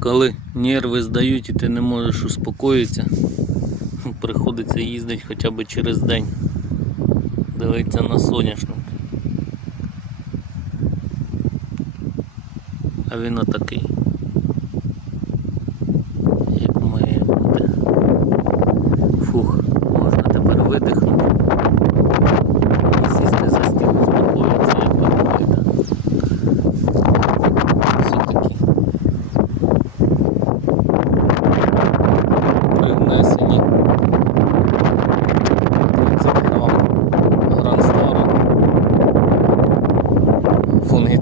Коли нерви здають і ти не можеш успокоїтися, приходиться їздити хоча б через день. Дивитися на соняшник. А він отакий. Як має бути. Фух, можна тепер видихнути.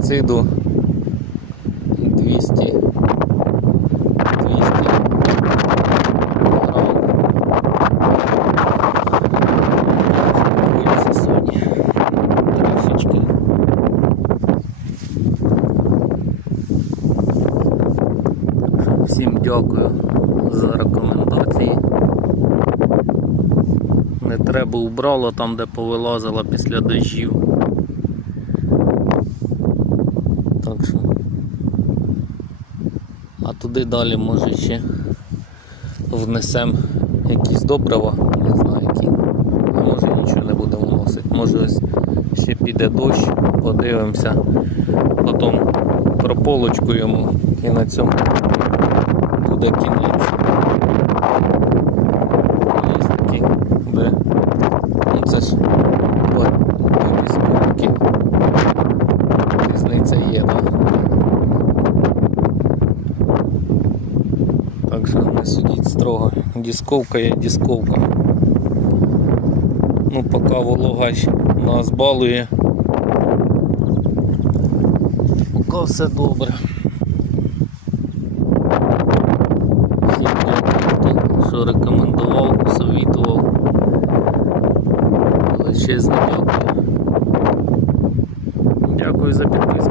Фунгіциду 200 200 грам Успокоїться сьогодні. Всім дякую за рекомендації. Не треба убрало там, де повилазила після дощів. Так що. А туди далі може ще внесемо якісь добрива, не знаю які. А може нічого не будемо вносити. Може ось ще піде дощ, подивимося. Потім прополочкуємо і на цьому буде кінець. Так що не судіть строго. Дисковка є дисковка. Ну поки вологач нас балує. Поки все добре. Що рекомендував, совітував. Величезне дякую. Дякую за підписку.